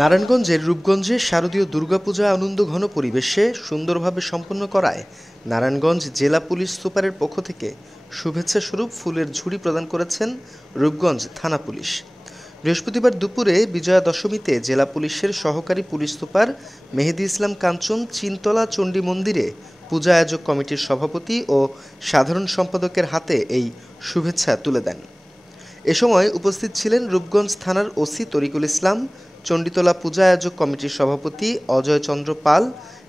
নারায়ণগঞ্জের রূপগঞ্জে শারদীয় দুর্গাপূজা আনন্দঘন পরিবেশে সুন্দরভাবে সম্পন্ন করায় নারায়ণগঞ্জ জেলা পুলিশ সুপারের পক্ষ থেকে শুভেচ্ছা স্বরূপ ফুলের ঝুড়ি প্রদান করেছেন রূপগঞ্জ থানা পুলিশ। বৃহস্পতিবার দুপুরে বিজয়া দশমীতে জেলা পুলিশের সহকারী পুলিশ সুপার মেহেদী ইসলাম কাঞ্চন চিনতলা চণ্ডী মন্দিরে পূজা আয়োজক কমিটির সভাপতি ও সাধারণ সম্পাদকের হাতে এই শুভেচ্ছা তুলে দেন। এ সময় উপস্থিত ছিলেন রূপগঞ্জ থানার ওসি তরিকুল ইসলাম, চণ্ডীতলা পূজা আয়োজক কমিটির সভাপতি অজয় চন্দ্র পাল,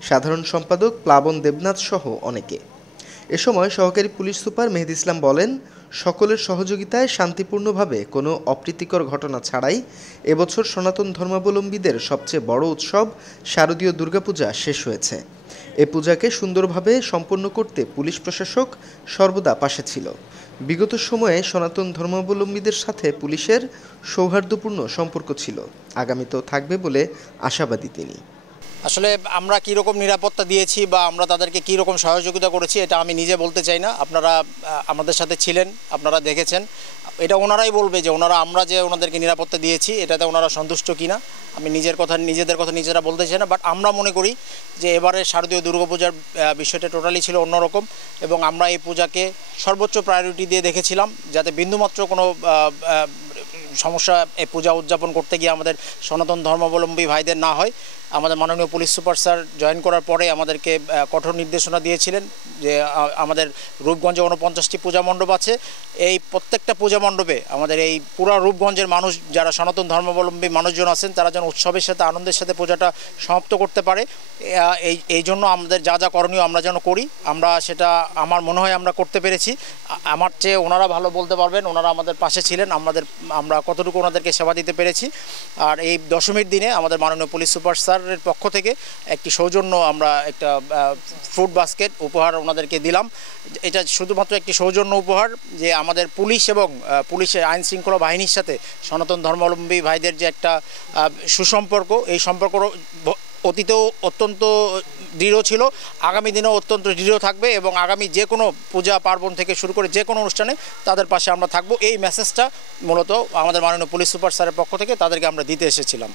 সাধারণ সম্পাদক প্লাবন দেবনাথ সহ অনেকে। এ সময় সহকারী পুলিশ সুপার মেহেদী ইসলাম বলেন, সকলের সহযোগিতায় শান্তিপূর্ণভাবে কোনো অপ্রীতিকর ঘটনা ছাড়াই এবছর সনাতন ধর্মাবলম্বীদের সবচেয়ে বড় উৎসব শারদীয় দুর্গাপূজা শেষ হয়েছে। এ পূজাকে সুন্দরভাবে সম্পন্ন করতে পুলিশ প্রশাসক সর্বদা পাশে ছিল। বিগত সময়ে সনাতন ধর্মাবলম্বীদের সাথে পুলিশের সৌহার্দ্যপূর্ণ সম্পর্ক ছিল, আগামীতেও থাকবে বলে আশাবাদী তিনি। আসলে আমরা কীরকম নিরাপত্তা দিয়েছি বা আমরা তাদেরকে কীরকম সহযোগিতা করেছি এটা আমি নিজে বলতে চাই না। আপনারা আমাদের সাথে ছিলেন, আপনারা দেখেছেন, এটা ওনারাই বলবে যে আমরা যে ওনাদেরকে নিরাপত্তা দিয়েছি এটাতে ওনারা সন্তুষ্ট কিনা। আমি নিজেদের কথা নিজেরা বলতে চাই না, বাট আমরা মনে করি যে এবারে শারদীয় দুর্গাপূজার বিষয়টা টোটালি ছিল অন্যরকম এবং আমরা এই পূজাকে সর্বোচ্চ প্রায়োরিটি দিয়ে দেখেছিলাম যাতে বিন্দুমাত্র কোনো সমস্যা এই পূজা উদযাপন করতে গিয়ে আমাদের সনাতন ধর্মাবলম্বী ভাইদের না হয়। আমাদের মাননীয় পুলিশ সুপার স্যার জয়েন করার পরে আমাদেরকে কঠোর নির্দেশনা দিয়েছিলেন যে আমাদের রূপগঞ্জে 49টি পূজা মণ্ডপ আছে, এই প্রত্যেকটা পূজা মণ্ডপে আমাদের এই পুরো রূপগঞ্জের মানুষ যারা সনাতন ধর্মাবলম্বী মানুষজন আছেন তারা যেন উৎসবের সাথে আনন্দের সাথে পূজাটা সমাপ্ত করতে পারে। এই জন্য আমাদের যা যা করণীয় আমরা যেন করি, আমরা সেটা আমার মনে হয় আমরা করতে পেরেছি। আমার চেয়ে ওনারা ভালো বলতে পারবেন, ওনারা আমাদের পাশে ছিলেন, আমরা কতটুকু ওনাদেরকে সেবা দিতে পেরেছি। আর এই দশমীর দিনে আমাদের মাননীয় পুলিশ সুপার স্যারের পক্ষ থেকে একটি সৌজন্য আমরা একটা ফ্রুট বাস্কেট উপহার ওনাদেরকে দিলাম। এটা শুধুমাত্র একটি সৌজন্য উপহার যে আমাদের পুলিশ এবং পুলিশের আইন শৃঙ্খলা বাহিনীর সাথে সনাতন ধর্মাবলম্বী ভাইদের যে একটা সুসম্পর্ক, এই সম্পর্ক অতীতেও অত্যন্ত দৃঢ় ছিল, আগামী দিনেও অত্যন্ত দৃঢ় থাকবে এবং আগামী যে কোনো পূজা পার্বণ থেকে শুরু করে যে কোনো অনুষ্ঠানে তাদের পাশে আমরা থাকব। এই মেসেজটা মূলত আমাদের মাননীয় পুলিশ সুপার স্যারের পক্ষ থেকে তাদেরকে আমরা দিতে এসেছিলাম।